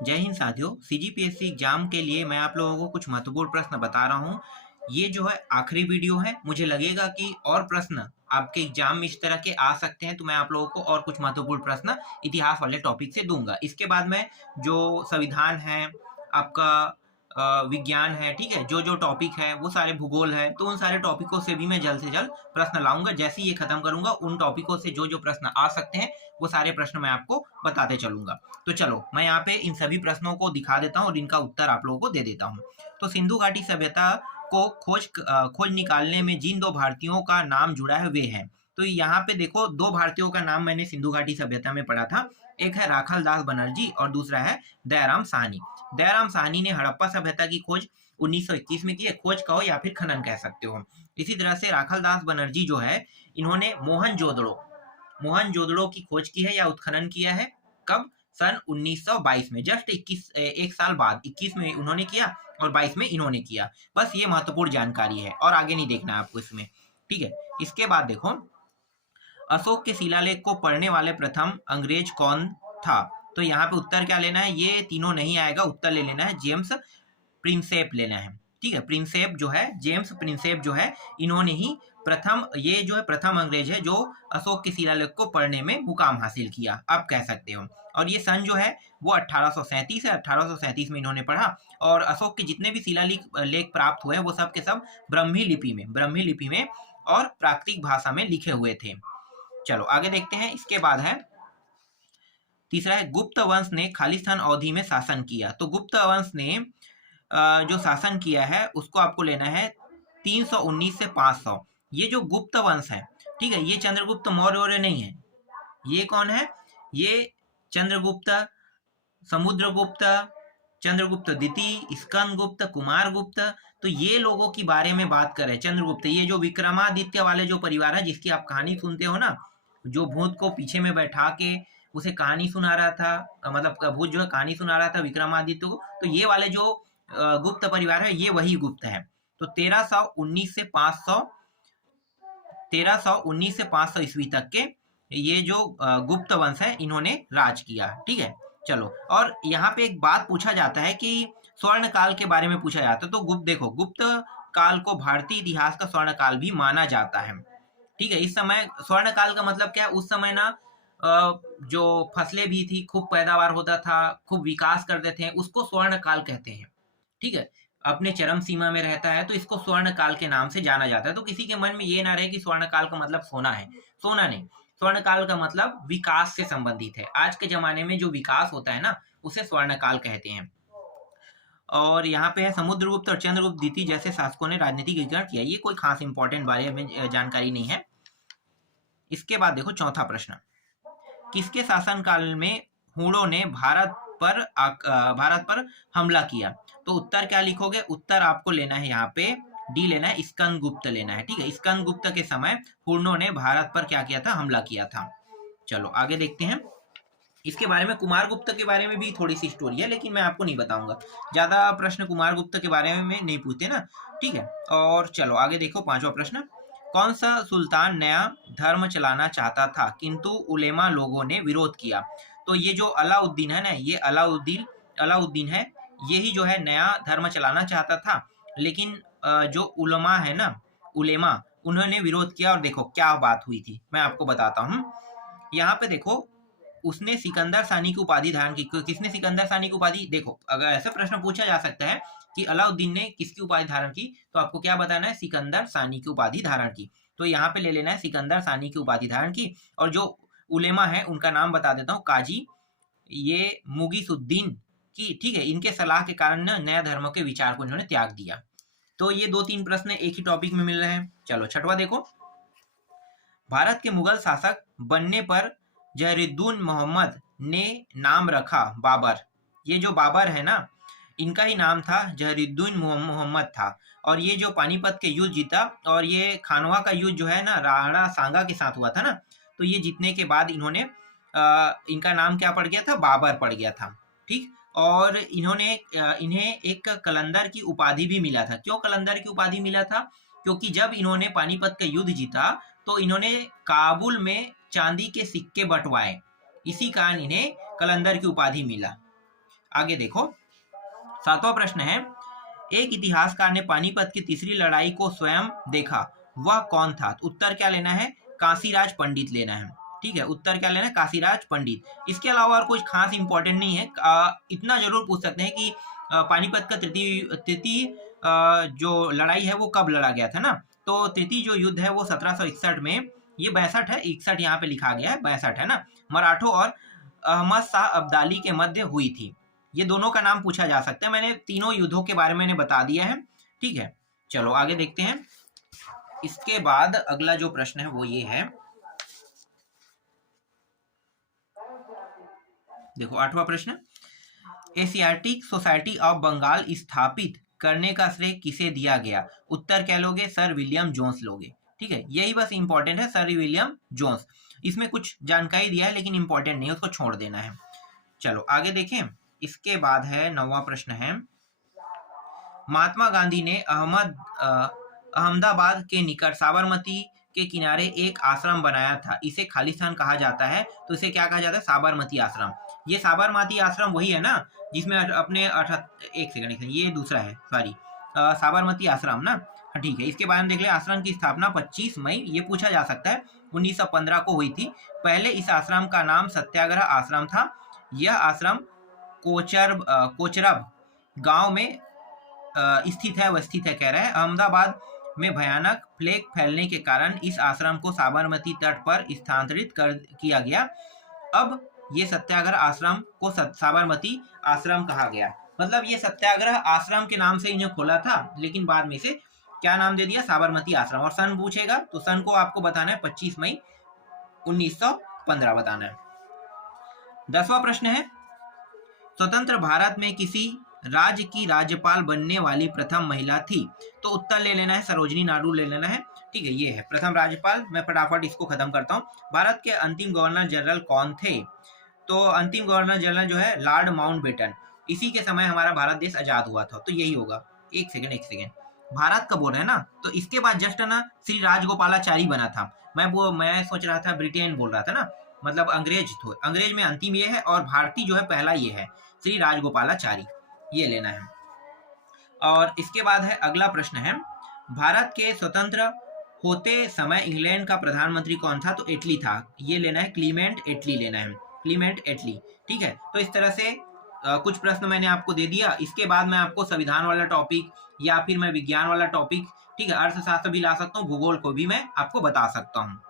जय हिंद साथियों। CGPSC exam के लिए मैं आप लोगों को कुछ महत्वपूर्ण प्रश्न बता रहा हूँ। ये जो है आखिरी वीडियो है। मुझे लगेगा कि और प्रश्न आपके एग्जाम में इस तरह के आ सकते हैं, तो मैं आप लोगों को और कुछ महत्वपूर्ण प्रश्न इतिहास वाले टॉपिक से दूंगा। इसके बाद मैं जो संविधान है, आपका विज्ञान है, ठीक है, जो जो टॉपिक है वो सारे भूगोल है, तो उन सारे टॉपिकों से भी मैं जल्द से जल्द प्रश्न लाऊंगा। जैसे ही ये खत्म करूंगा, उन टॉपिकों से जो जो प्रश्न आ सकते हैं वो सारे प्रश्न मैं आपको बताते चलूंगा। तो चलो मैं यहाँ पे इन सभी प्रश्नों को दिखा देता हूँ और इनका उत्तर आप लोगों को दे देता हूँ। तो सिंधु घाटी सभ्यता को खोज निकालने में जिन दो भारतीयों का नाम जुड़ा है वे हैं। तो यहाँ पे देखो, दो भारतीयों का नाम मैंने सिंधु घाटी सभ्यता में पढ़ा था। एक है राखल दास बनर्जी और दूसरा है दयाराम साहनी। दयाराम साहनी ने हड़प्पा सभ्यता की खोज 1921 में की है। खोज कहो या फिर खनन कह सकते हो। इसी तरह से राखल दास बनर्जी जो है, इन्होंने मोहनजोदड़ो की खोज की है या उत्खनन किया है। कब? सन 1922 में, जस्ट 1 साल बाद 21 में उन्होंने किया और 22 में इन्होंने किया। बस ये महत्वपूर्ण जानकारी है और आगे नहीं देखना है आपको इसमें, ठीक है। इसके बाद देखो, अशोक के शिलालेख को पढ़ने वाले प्रथम अंग्रेज कौन था? तो यहाँ पे उत्तर क्या लेना है, ये तीनों नहीं आएगा, उत्तर ले लेना है जेम्स प्रिंसेप लेना है, ठीक है। प्रिंसेप जो है, जेम्स प्रिंसेप जो है, इन्होंने ही प्रथम, ये जो है प्रथम अंग्रेज है जो अशोक के शिलालेख को पढ़ने में मुकाम हासिल किया, आप कह सकते हो। और ये सन जो है वो 1837 है। 1837 में इन्होंने पढ़ा। और अशोक के जितने भी शिलालेख लेख प्राप्त हुए वो सब के सब ब्राह्मी लिपि में और प्राकृतिक भाषा में लिखे हुए थे। चलो आगे देखते हैं। इसके बाद है तीसरा है, गुप्त वंश ने खालिस्तान अवधि में शासन किया। तो गुप्त वंश ने जो शासन किया है उसको आपको लेना है 319 से 500। ये जो गुप्त वंश है, ठीक है, ये चंद्रगुप्त मौर्य नहीं है। ये कौन है? ये चंद्रगुप्त, समुद्रगुप्त, चंद्रगुप्त द्वितीय, स्कंदगुप्त, कुमारगुप्त, तो ये लोगों की बारे में बात कर रहे हैं। चंद्रगुप्त, ये जो विक्रमादित्य वाले जो परिवार है जिसकी आप कहानी सुनते हो ना, जो भूत को पीछे में बैठा के उसे कहानी सुना रहा था, मतलब भूत जो है कहानी सुना रहा था विक्रमादित्य को, तो ये वाले जो गुप्त परिवार है ये वही गुप्त है। तो 1319 से 500 ईस्वी तक के ये जो गुप्त वंश है इन्होंने राज किया, ठीक है। चलो, और यहाँ पे एक बात पूछा जाता है कि स्वर्ण काल के बारे में पूछा जाता है। तो देखो, गुप्त काल को भारतीय इतिहास का स्वर्ण काल भी माना जाता है, ठीक है। इस समय स्वर्ण काल का मतलब क्या है? उस समय ना जो फसलें भी थी, खूब पैदावार होता था, खूब विकास करते थे, उसको स्वर्ण काल कहते हैं, ठीक है। अपने चरम सीमा में रहता है तो इसको स्वर्ण काल के नाम से जाना जाता है। तो किसी के मन में ये ना रहे कि स्वर्ण काल का मतलब सोना है। सोना नहीं, स्वर्ण काल का मतलब विकास से संबंधित है। आज के जमाने में जो विकास होता है ना, उसे स्वर्ण काल कहते हैं। और यहाँ पे है, समुद्रगुप्त और चंद्रगुप्त द्वितीय जैसे शासकों ने राजनीतिक एकीकरण किया। ये कोई खास इंपॉर्टेंट बारे में जानकारी नहीं है। इसके बाद देखो चौथा प्रश्न, किसके शासनकाल में हूणों ने भारत पर हमला किया? तो उत्तर क्या लिखोगे? उत्तर आपको लेना है यहाँ पे डी लेना है, स्कंदगुप्त लेना है, ठीक है। स्कंदगुप्त के समय हूणों ने भारत पर क्या किया था? हमला किया था। चलो आगे देखते हैं। इसके बारे में कुमारगुप्त के बारे में भी थोड़ी सी स्टोरी है, लेकिन मैं आपको नहीं बताऊंगा। ज्यादा प्रश्न कुमारगुप्त के बारे में नहीं पूछते ना, ठीक है। और चलो आगे देखो, पांचवा प्रश्न, कौन सा सुल्तान नया धर्म चलाना चाहता था किंतु उलेमा लोगों ने विरोध किया? तो ये जो अलाउद्दीन है ना, ये अलाउद्दीन है, यही जो है नया धर्म चलाना चाहता था। लेकिन जो उलमा है ना, उलेमा, उन्होंने विरोध किया। और देखो क्या बात हुई थी, मैं आपको बताता हूँ। यहाँ पे देखो, उसने सिकंदर सानी की उपाधि धारण की। किसने सिकंदर सानी की उपाधि? देखो, अगर ऐसा प्रश्न पूछा जा सकता है कि अलाउद्दीन ने किसकी उपाधि धारण की, तो आपको क्या बताना है? सिकंदर सानी की उपाधि धारण की। तो यहाँ पे ले लेना है सिकंदर सानी की उपाधि धारण की। और जो उलेमा है उनका नाम बता देता हूँ, काजी ये मुगीसुद्दीन की, ठीक है। इनके सलाह के कारण नया धर्म के विचार को इन्होंने त्याग दिया। तो ये 2-3 प्रश्न एक ही टॉपिक में मिल रहे हैं। चलो छठवा देखो, भारत के मुगल शासक बनने पर जहरीद्दीन मोहम्मद ने नाम रखा बाबर। ये जो बाबर है ना, इनका ही नाम था जहरीद्दीन मोहम्मद था। और ये जो पानीपत के युद्ध जीता, और ये खानवा का युद्ध जो है ना, राणा सांगा के साथ हुआ था ना, तो ये जीतने के बाद इन्होंने इनका नाम क्या पड़ गया था? बाबर पड़ गया था, ठीक। और इन्हें एक कलंदर की उपाधि भी मिला था। क्यों कलंदर की उपाधि मिला था? क्योंकि जब इन्होंने पानीपत का युद्ध जीता तो इन्होंने काबुल में चांदी के सिक्के बंटवाए, इसी कारण इन्हें कलंदर की उपाधि मिला। आगे देखो, 7वां प्रश्न है, एक इतिहासकार ने पानीपत की तीसरी लड़ाई को स्वयं देखा, वह कौन था? उत्तर क्या लेना है? काशीराज पंडित लेना है। ठीक है, उत्तर क्या लेना है? काशीराज पंडित। इसके अलावा और कुछ खास इंपॉर्टेंट नहीं है। इतना जरूर पूछ सकते हैं कि पानीपत का तृतीय जो लड़ाई है वो कब लड़ा गया था ना? तो तृतीय जो युद्ध है वो 1761 में, ये 62 है, 61 यहाँ पे लिखा गया है, 62 है ना, मराठों और अहमद शाह अब्दाली के मध्य हुई थी। ये दोनों का नाम पूछा जा सकता है। मैंने तीनों युद्धों के बारे में बता दिया है। ठीक है, चलो आगे देखते हैं। इसके बाद अगला जो प्रश्न है वो ये है, देखो 8वां प्रश्न, एशियाटिक सोसाइटी ऑफ बंगाल स्थापित करने का श्रेय किसे दिया गया? उत्तर क्या लोगे? सर विलियम जोन्स लोगे। ठीक है, यही बस इंपॉर्टेंट है, सर विलियम जोन्स। इसमें कुछ जानकारी दिया है लेकिन इंपॉर्टेंट नहीं है, उसको छोड़ देना है। चलो आगे देखें। इसके बाद है 9वां प्रश्न है, महात्मा गांधी ने अहमदाबाद के निकट साबरमती के किनारे एक आश्रम बनाया था, इसे खालिस्तान कहा जाता है, तो इसे क्या कहा जाता है? साबरमती आश्रम। ये साबरमती आश्रम वही है ना जिसमें अपने एक सेकंड, ये दूसरा है, सॉरी, साबरमती आश्रम ना। ठीक है, इसके बारे में देख ले। आश्रम की स्थापना 25 मई, ये पूछा जा सकता है, 1915 को हुई थी। पहले इस आश्रम का नाम सत्याग्रह आश्रम था। यह आश्रम कोचरब गांव में स्थित है, वह स्थित है कह रहे हैं। अहमदाबाद में भयानक प्लेग फैलने के कारण इस आश्रम को साबरमती तट पर स्थानांतरित किया गया। अब ये सत्याग्रह आश्रम को साबरमती आश्रम कहा गया। मतलब ये सत्याग्रह आश्रम के नाम से इन्हें खोला था, लेकिन बाद में से क्या नाम दे दिया? साबरमती आश्रम। और सन पूछेगा तो सन को आपको बताना है 25 मई 1915 बताना है। 10वां प्रश्न है, स्वतंत्र भारत में किसी राज्य की राज्यपाल बनने वाली प्रथम महिला थी? तो उत्तर ले लेना है, सरोजिनी नायडू ले लेना है। ठीक है, ये है प्रथम राज्यपाल। मैं फटाफट इसको खत्म करता हूँ। भारत के अंतिम गवर्नर जनरल कौन थे? तो अंतिम गवर्नर जनरल जो है लॉर्ड माउंटबेटन। इसी के समय हमारा भारत देश आजाद हुआ था, तो यही होगा। एक सेकेंड, भारत का बोल रहे हैं ना, तो इसके बाद जस्ट ना श्री राजगोपालाचारी बना था। मैं सोच रहा था ब्रिटेन बोल रहा था ना, मतलब अंग्रेज थे। अंग्रेज में अंतिम ये है, और भारतीय जो है पहला ये है, श्री राजगोपालाचारी, ये लेना है। और इसके बाद है अगला प्रश्न है, भारत के स्वतंत्र होते समय इंग्लैंड का प्रधानमंत्री कौन था? तो एटली था, ये लेना है, क्लीमेंट एटली लेना है, क्लीमेंट एटली। ठीक है, तो इस तरह से कुछ प्रश्न मैंने आपको दे दिया। इसके बाद मैं आपको संविधान वाला टॉपिक या फिर मैं विज्ञान वाला टॉपिक, ठीक है, अर्थशास्त्र भी ला सकता हूँ, भूगोल को भी मैं आपको बता सकता हूँ।